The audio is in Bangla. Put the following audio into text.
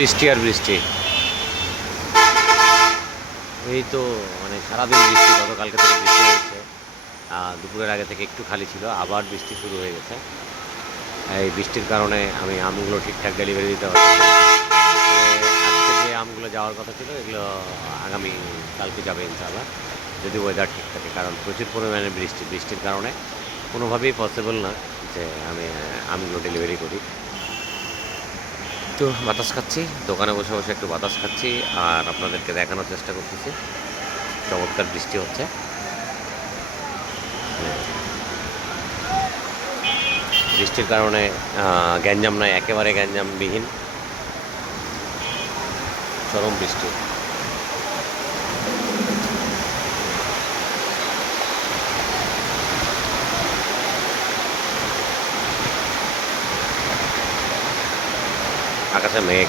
বৃষ্টি আর বৃষ্টি, এই তো মানে সারাদিন বৃষ্টি। গতকালকে থেকে বৃষ্টি হয়েছে, দুপুরের আগে থেকে একটু খালি ছিল, আবার বৃষ্টি শুরু হয়ে গেছে। এই বৃষ্টির কারণে আমি আমগুলো ঠিকঠাক ডেলিভারি দিতে পারছি না। আজকে যে আমগুলো যাওয়ার কথা ছিল এগুলো আগামী কালকে যাবে ইনশাআল্লাহ, যদি ওয়েদার ঠিক থাকে। কারণ প্রচুর পরিমাণে বৃষ্টির কারণে কোনোভাবেই পসিবল না যে আমি আমগুলো ডেলিভারি করি। একটু বাতাস খাচ্ছি, দোকানে বসে বসে একটু বাতাস খাচ্ছি, আর আপনাদেরকে দেখানোর চেষ্টা করতেছি চমৎকার বৃষ্টি হচ্ছে। বৃষ্টির কারণে গ্যাঞ্জাম নাই, একেবারে গ্যাঞ্জামবিহীন চরম বৃষ্টি। আকাশে মেঘ।